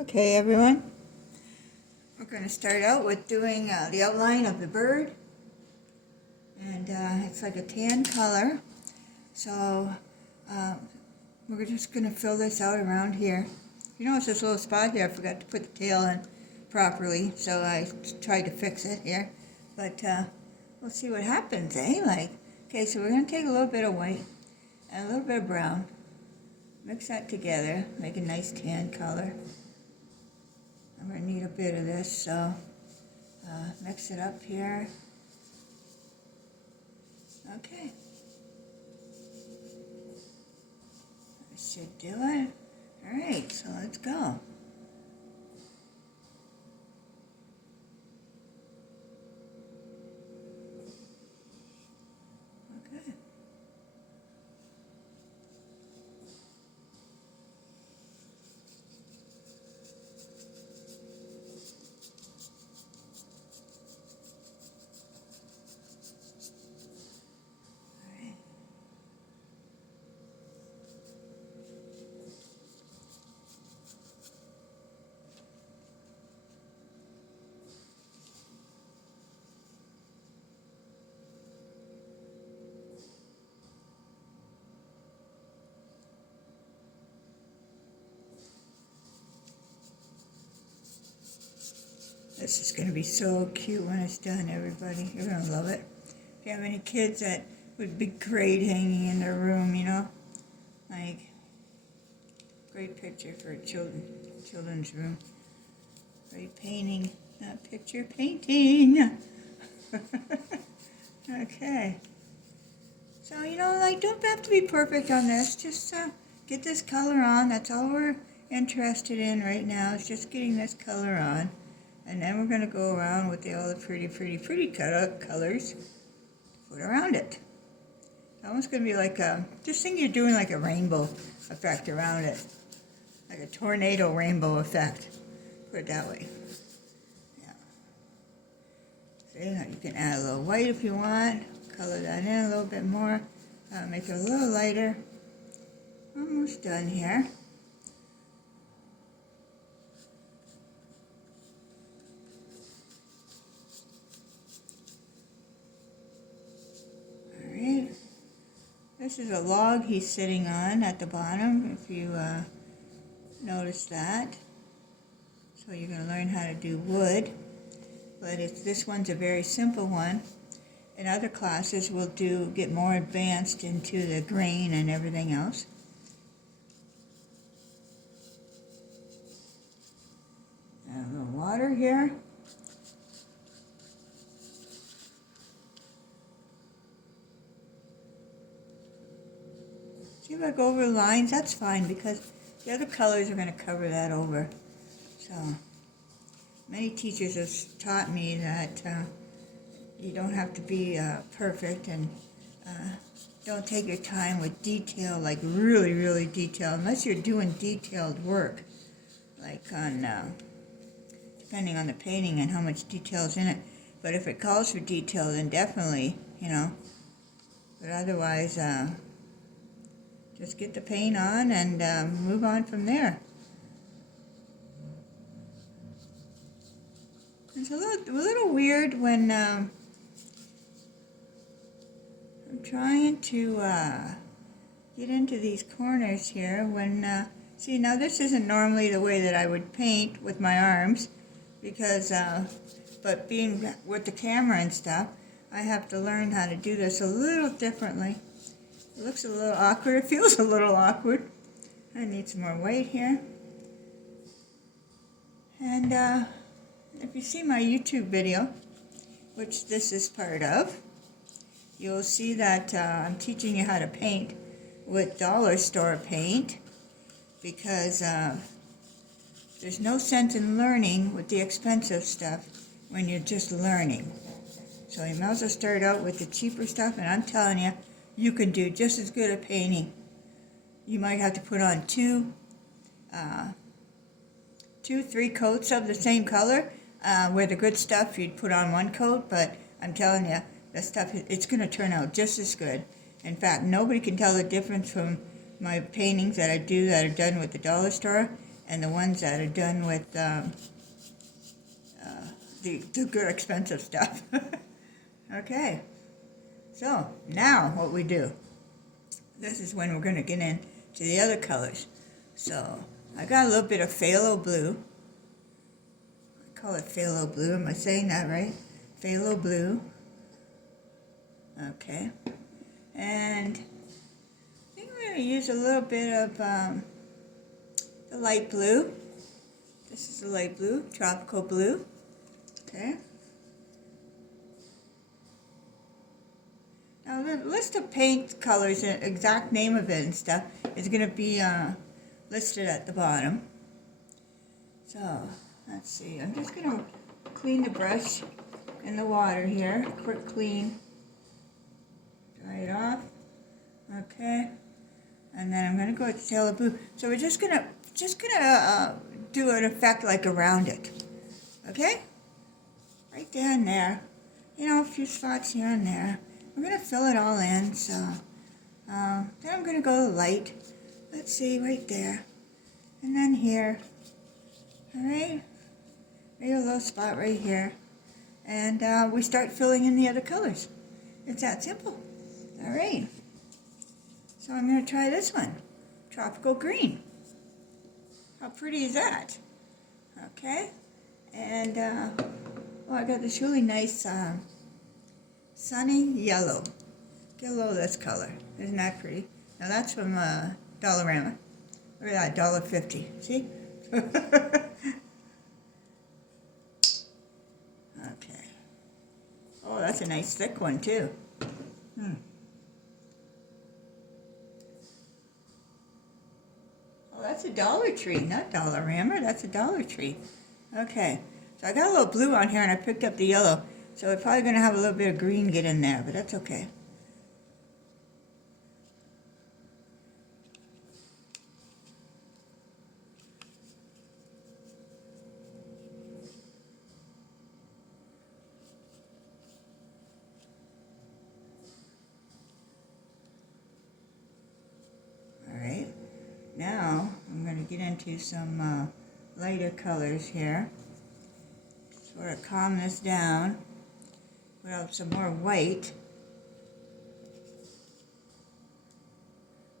Okay, everyone, we're going to start out with doing the outline of the bird, and it's like a tan color, so we're just going to fill this out around here. You notice this little spot here, I forgot to put the tail in properly, so I tried to fix it here, but we'll see what happens, okay, so we're going to take a little bit of white and a little bit of brown, mix that together, make a nice tan color. I'm going to need a bit of this, so mix it up here. Okay. That should do it. Alright, so let's go. Okay. This is going to be so cute when it's done, everybody. You're going to love it. If you have any kids that would be great hanging in their room, you know, like, great picture for a children's room. Great painting, not picture, painting. Okay. So, you know, like, don't have to be perfect on this. Just get this color on. That's all we're interested in right now, is just getting this color on. And then we're going to go around with all the pretty colors, put around it. That one's going to be like just think you're doing like a rainbow effect around it. Like a tornado rainbow effect. Put it that way. Yeah. See, now you can add a little white if you want. Color that in a little bit more. Make it a little lighter. Almost done here. This is a log he's sitting on at the bottom, if you notice that. So you're going to learn how to do wood, but this one's a very simple one. In other classes we'll get more advanced into the grain and everything else. Add a little water here. See if I go over the lines? That's fine, because the other colors are going to cover that over. So, many teachers have taught me that you don't have to be perfect, and don't take your time with detail, like really detailed, unless you're doing detailed work, like on, depending on the painting and how much detail's in it. But if it calls for detail, then definitely, you know, but otherwise, just get the paint on and move on from there. It's a little weird when I'm trying to get into these corners here. When see, now this isn't normally the way that I would paint with my arms, because but being with the camera and stuff, I have to learn how to do this a little differently. It looks a little awkward. It feels a little awkward. I need some more white here. And if you see my YouTube video, which this is part of, you'll see that I'm teaching you how to paint with dollar store paint, because there's no sense in learning with the expensive stuff when you're just learning. So you might as well start out with the cheaper stuff, and I'm telling you, you can do just as good a painting. You might have to put on two, 3 coats of the same color, where the good stuff you'd put on 1 coat, but I'm telling you, the stuff, it's going to turn out just as good. In fact, nobody can tell the difference from my paintings that I do that are done with the dollar store and the ones that are done with the good expensive stuff. Okay, so now what we do, this is when we're going to get into the other colors. So I got a little bit of phthalo blue. I call it phthalo blue. Am I saying that right? Phthalo blue. Okay. And I think we're going to use a little bit of the light blue. This is the light blue, tropical blue. Okay. Now the list of paint colors and exact name of it and stuff is going to be listed at the bottom. So let's see. I'm just going to clean the brush in the water here. Quick clean. Dry it off. Okay. And then I'm going to go with phthalo blue. So we're just gonna do an effect like around it. Okay? Right down there. You know, a few spots here and there. We're going to fill it all in, so then I'm going to go light. Let's see, right there. And then here. Alright? Maybe a little spot right here. And we start filling in the other colors. It's that simple. Alright. So I'm going to try this one. Tropical green. How pretty is that? Okay. And, oh, I got this really nice sunny yellow. Get a little of this color. Isn't that pretty? Now that's from Dollarama. Look at that, $1.50. See? Okay. Oh, that's a nice thick one too. Oh, that's a Dollar Tree, not Dollarama. That's a Dollar Tree. Okay. So I got a little blue on here and I picked up the yellow. So we're probably going to have a little bit of green get in there, but that's okay. Alright, now I'm going to get into some lighter colors here. Sort of calm this down. Put out some more white.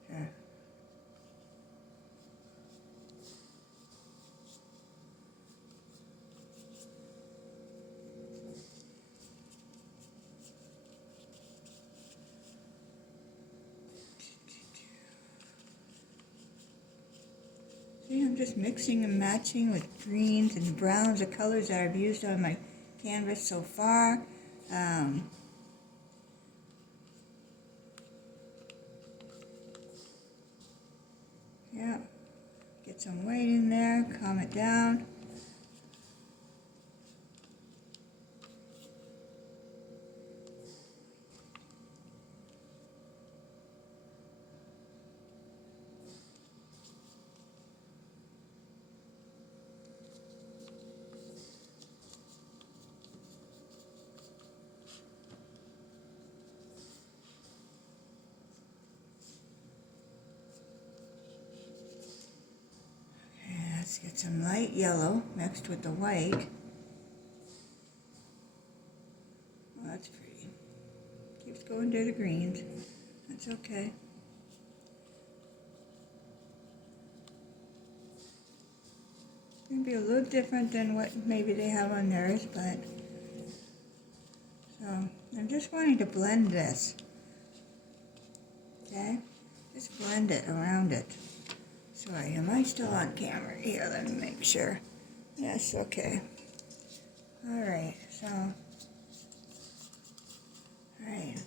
Sure. See, I'm just mixing and matching with greens and browns, the colors that I've used on my canvas so far. Yeah, get some white in there, calm it down. Let's get some light yellow mixed with the white. Well, that's pretty. Keeps going to the greens. That's okay. It's going to be a little different than what maybe they have on theirs, but... So, I'm just wanting to blend this. Okay? Just blend it around it. Sorry, am I still on camera? Here, let me make sure. Yes, okay. Alright, so... Alright.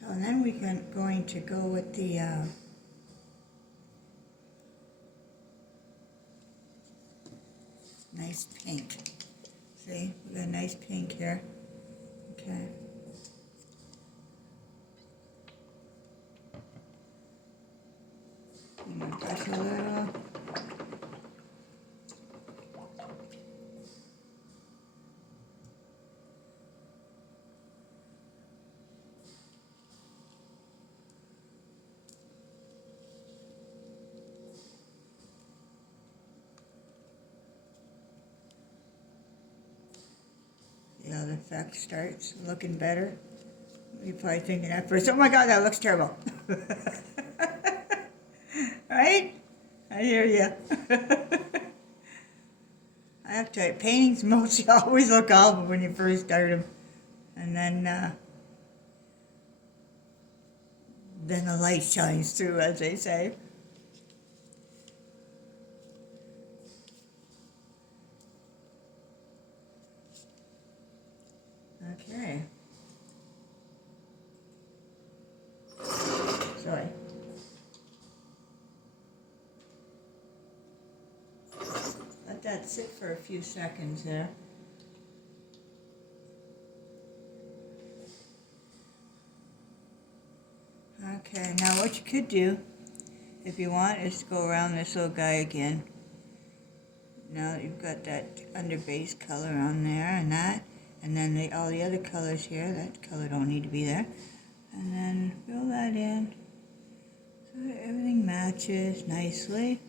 So then we can going to go with the... nice pink. See? We got a nice pink here. Okay. Brush a little. effect starts looking better. You're probably thinking at first, oh my God, that looks terrible. Right? I hear you. I have to tell you, paintings mostly always look awful when you first start them. And then the light shines through, as they say. Okay. Sorry. Let that sit for a few seconds there. Okay, now what you could do, if you want, is to go around this little guy again. Now that you've got that under base color on there and that, and then all the other colors here, that color don't need to be there. And then fill that in so that everything matches nicely.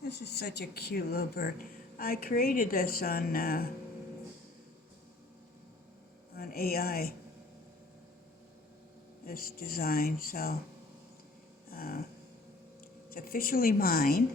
This is such a cute little bird. I created this on AI, this design, so it's officially mine.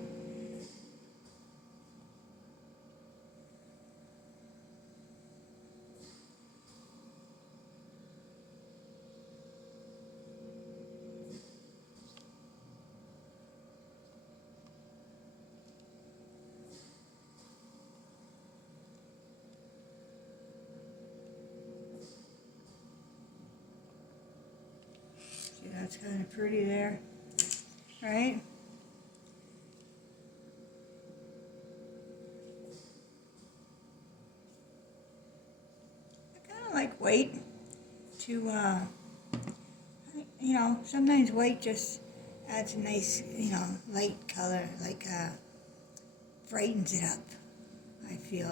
See, that's kind of pretty there, right? I kind of like white to, sometimes white just adds a nice, light color, like brightens it up, I feel,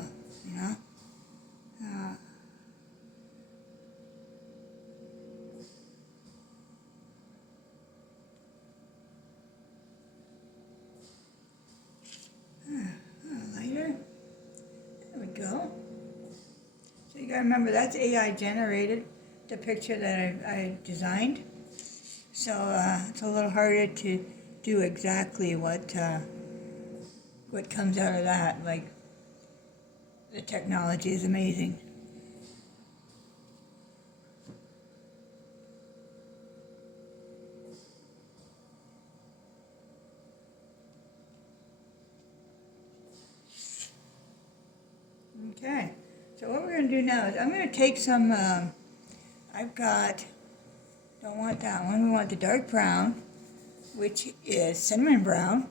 lighter. There we go. So you gotta remember that's AI generated, the picture that I designed. So it's a little harder to do exactly what comes out of that. Like, the technology is amazing. Okay, so what we're going to do now is I'm going to take some, don't want that one, we want the dark brown, which is cinnamon brown.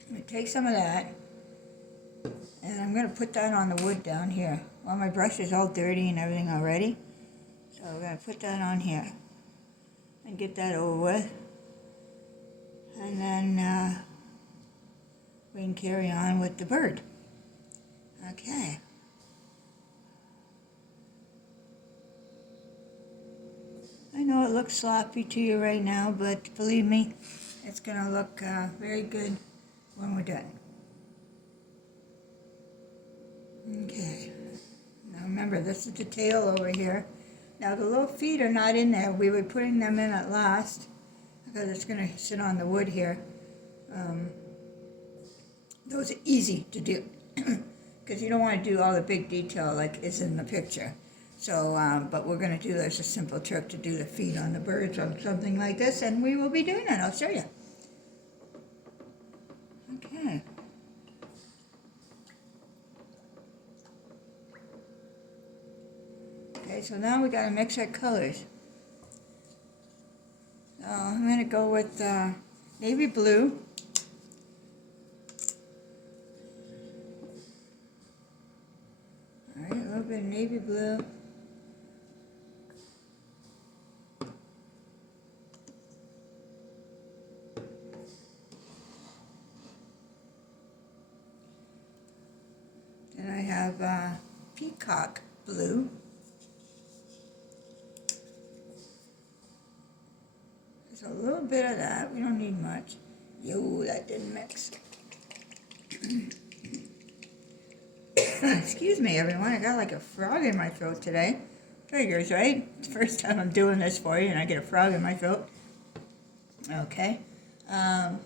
I'm going to take some of that, and I'm going to put that on the wood down here. Well, my brush is all dirty and everything already, so we're going to put that on here and get that over with. And then we can carry on with the bird. Okay. I know it looks sloppy to you right now, but believe me, it's going to look very good when we're done. Okay. Now remember, this is the tail over here. Now the little feet are not in there. We were putting them in at last because it's going to sit on the wood here. Those are easy to do because you don't want to do all the big detail like is in the picture. So, but we're going to do this a simple trick to do the feet on the birds or something like this, and we will be doing it. I'll show you. Okay. Okay, so now we got to mix our colors. So I'm going to go with navy blue. All right, a little bit of navy blue. Then I have Peacock blue. Just a little bit of that. We don't need much. Yo, that didn't mix. Excuse me, everyone. I got like a frog in my throat today. Figures, right? It's the first time I'm doing this for you, and I get a frog in my throat. Okay. So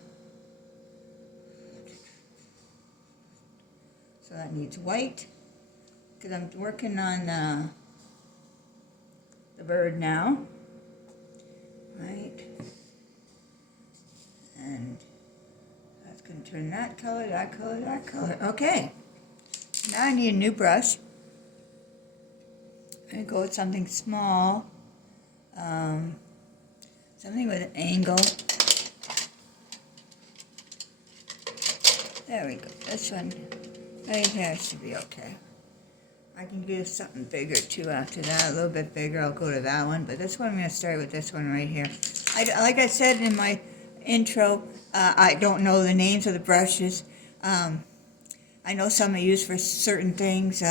that needs white, because I'm working on the bird now. Right. And that's going to turn that color, that color, that color. Okay. Now I need a new brush. I'm going to go with something small. Something with an angle. There we go. This one right here should be okay. I can do something bigger too after that. A little bit bigger. I'll go to that one. But this one, I'm going to start with this one right here. Like I said in my intro, I don't know the names of the brushes. I know some I use for certain things.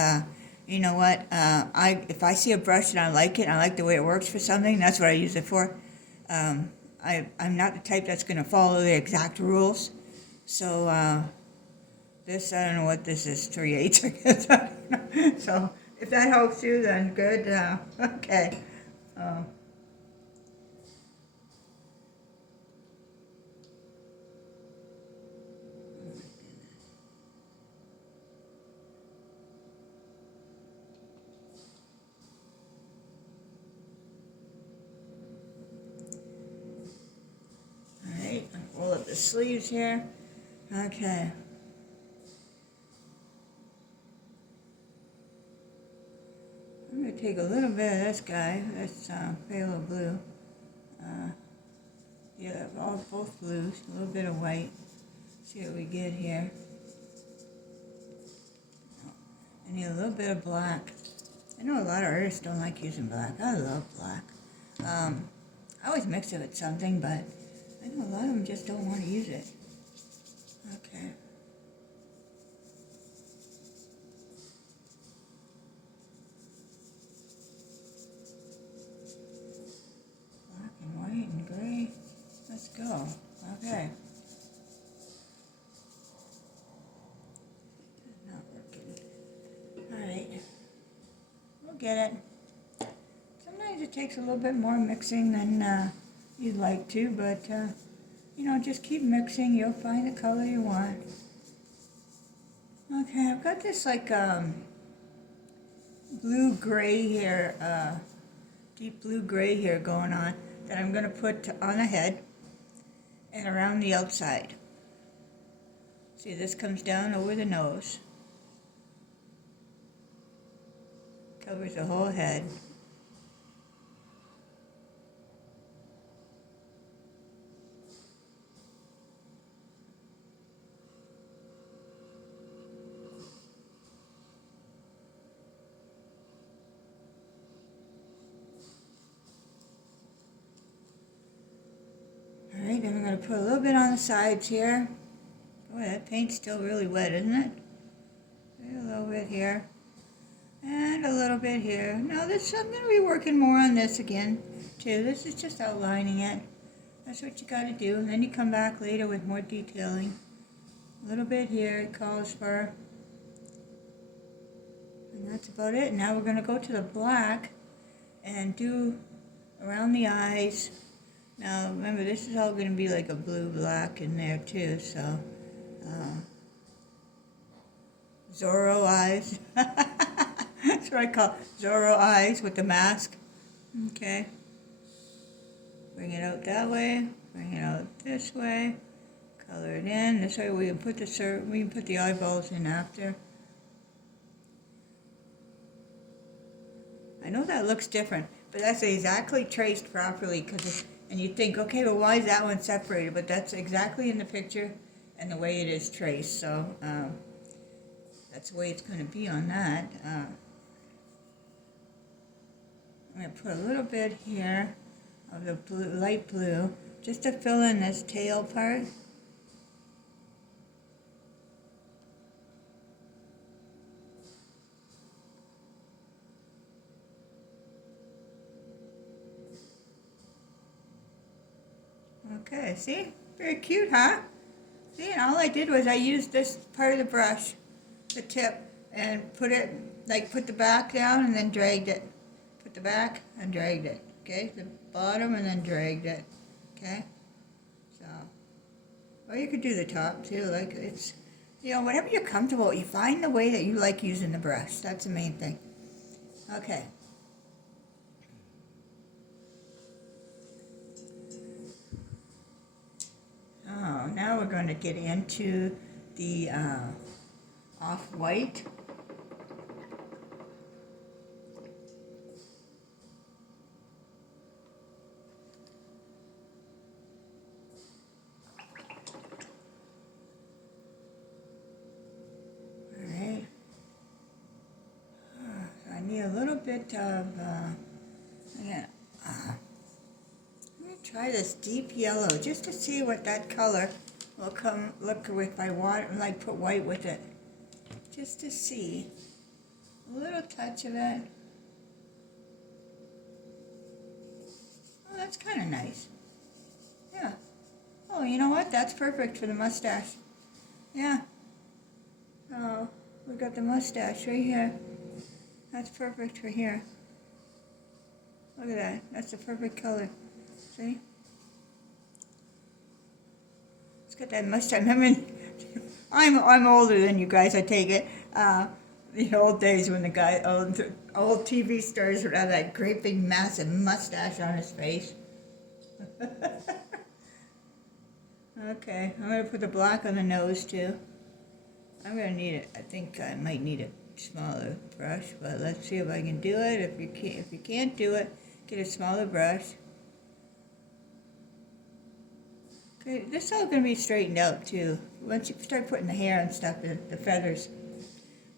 You know what? If I see a brush and I like it, and I like the way it works for something, that's what I use it for. I'm not the type that's going to follow the exact rules. So this, I don't know what this is, 3/8, I guess. I don't know. So if that helps you, then good. Okay. Alright, roll up the sleeves here. Okay. I'm going to take a little bit of this guy, this pale blue. Yeah, both blues, a little bit of white. See what we get here. I need a little bit of black. I know a lot of artists don't like using black. I love black. I always mix it with something, but I know a lot of them just don't want to use it. Okay. Black and white and gray. Let's go. Okay. Not working. Alright. We'll get it. Sometimes it takes a little bit more mixing than you'd like to, but you know, just keep mixing. You'll find the color you want. Okay, I've got this like blue-gray here, deep blue-gray here going on that I'm going to put on the head and around the outside. See, this comes down over the nose, covers the whole head. Alright, then I'm going to put a little bit on the sides here. Boy, that paint's still really wet, isn't it? A little bit here. And a little bit here. Now I'm going to be working more on this again, too. This is just outlining it. That's what you got to do. And then you come back later with more detailing. A little bit here it calls for. And that's about it. Now we're going to go to the black and do around the eyes. Now remember, this is all going to be like a blue-black in there too, so Zorro eyes. That's what I call Zorro eyes with the mask. Okay. Bring it out that way. Bring it out this way. Color it in. This way we can put the eyeballs in after. I know that looks different, but that's exactly traced properly, and you think, okay, well, why is that one separated? But that's exactly in the picture and the way it is traced. So that's the way it's going to be on that. I'm going to put a little bit here of the blue, light blue, just to fill in this tail part. Okay, see? Very cute, huh? See, and all I did was I used this part of the brush, the tip, and put the back down and then dragged it. Put the back and dragged it, okay? The bottom and then dragged it, okay? So, or you could do the top too, like it's, whatever you're comfortable with. You find the way that you like using the brush. That's the main thing. Okay. Oh, now we're going to get into the off-white. Alright. So I need a little bit of, let me try this deep yellow just to see what that color will look if I put white with it. Just to see. A little touch of it. Oh, that's kind of nice. Yeah. Oh, you know what? That's perfect for the mustache. Yeah. Oh, we got the mustache right here. That's perfect for here. Look at that. That's the perfect color. See? It's got that mustache. I mean, I'm older than you guys, I take it. The old days when old TV stars would have that great big massive mustache on his face. Okay, I'm going to put the black on the nose too. I'm going to need it. I think I might need a smaller brush, but let's see if I can do it. If you can't do it, get a smaller brush. Okay, this is all going to be straightened out too. Once you start putting the hair and stuff, the feathers.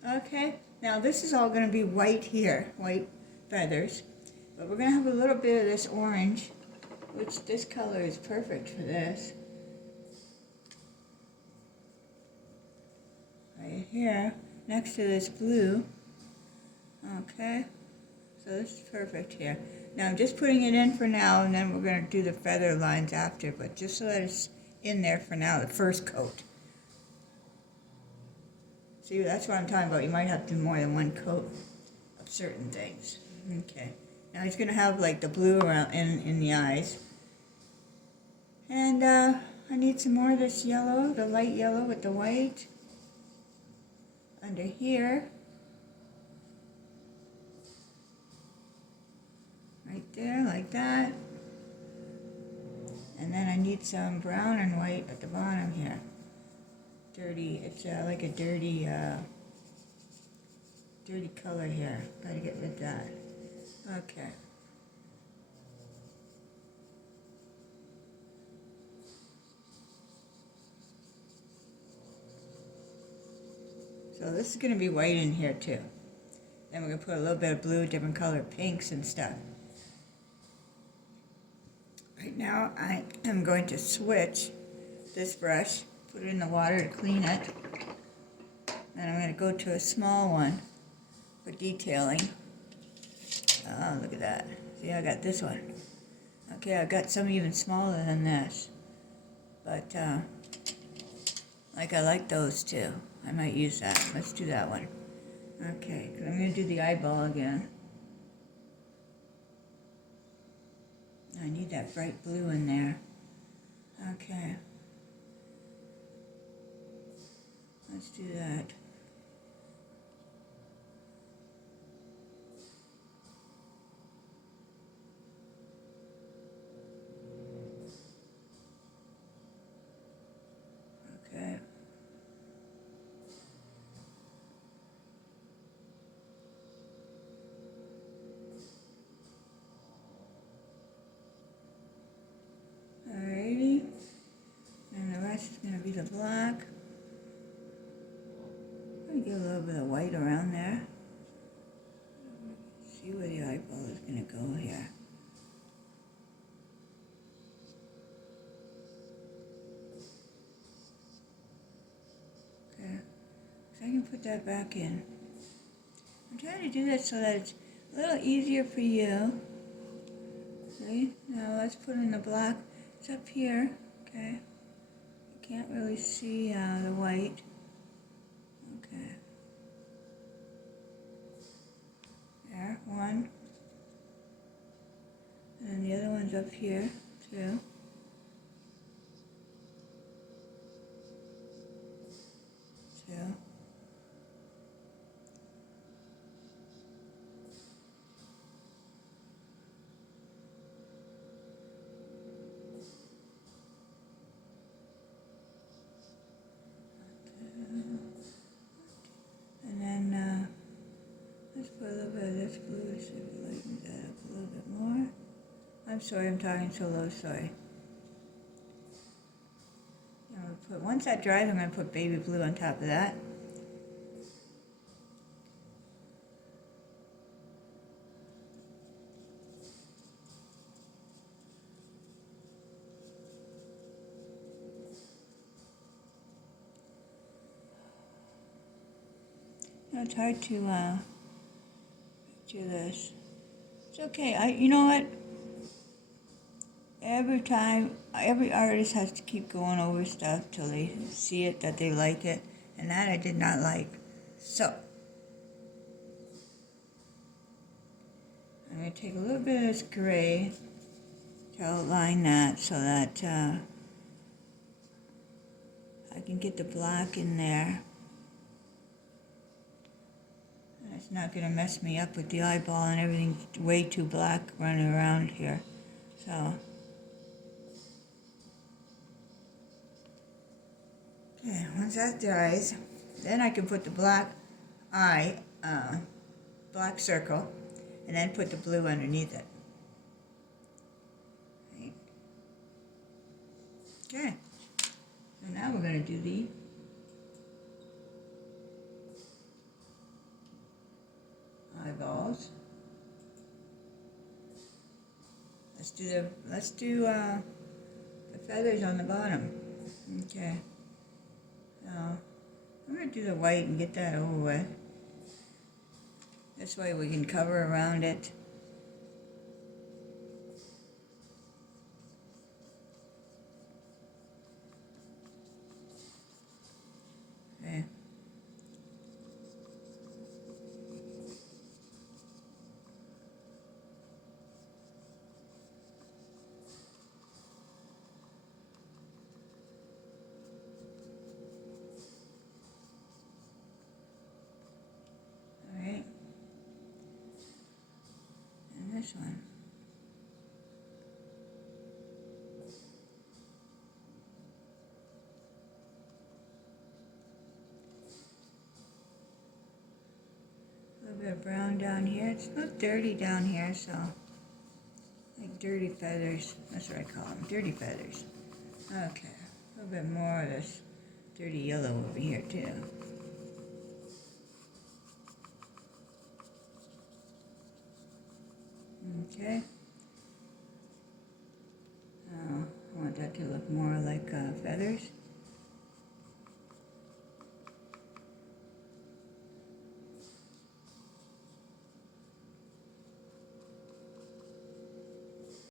Okay, now this is all going to be white here, white feathers. But we're going to have a little bit of this orange, which this color is perfect for this. Right here, next to this blue. Okay, so this is perfect here. Now I'm just putting it in for now, and then we're going to do the feather lines after, but just so that it's in there for now, the first coat. See, that's what I'm talking about. You might have to do more than one coat of certain things. Okay, now he's going to have like the blue around in the eyes. And I need some more of this yellow, the light yellow with the white. Under here, right there, like that. And then I need some brown and white at the bottom here. Dirty, it's like a dirty color here. Gotta get rid of that. Okay. So this is going to be white in here too. Then we're going to put a little bit of blue, different color pinks and stuff. Right now I am going to switch this brush, put it in the water to clean it. And I'm going to go to a small one for detailing. Oh, look at that. See, I got this one. Okay, I've got some even smaller than this. But, I like those too. I might use that. Let's do that one. Okay, because I'm going to do the eyeball again. I need that bright blue in there. Okay. Let's do that. Okay. Alrighty. And the rest is going to be the black. I'm going to get a little bit of white around there. See where the eyeball is going to go here. Okay. So I can put that back in. I'm trying to do that so that it's a little easier for you. See? Now let's put in the black. It's up here. Okay. You can't really see the white. Okay. There, one. And then the other one's up here, too. Two. And then let's put a little bit of this blue, see if it lightens that up a little bit more. I'm sorry, I'm talking so low, sorry. Once that dries, I'm going to put baby blue on top of that. It's hard to do this. It's okay. You know what? Every artist has to keep going over stuff till they see it, that they like it, and that I did not like. So, I'm going to take a little bit of this gray to outline that so that I can get the black in there. And it's not going to mess me up with the eyeball and everything way too black running around here. So, okay, once that dries, then I can put the black eye, black circle, and then put the blue underneath it. Right. Okay, so now we're going to do the eyeballs. Let's do the feathers on the bottom. Okay. Now I'm going to do the white and get that over with. This way we can cover around it. Okay. Alright. And this one. A little bit of brown down here. It's not dirty down here, so like dirty feathers. That's what I call them, dirty feathers. Okay, a little bit more of this dirty yellow over here too. Okay. I want that to look more like feathers.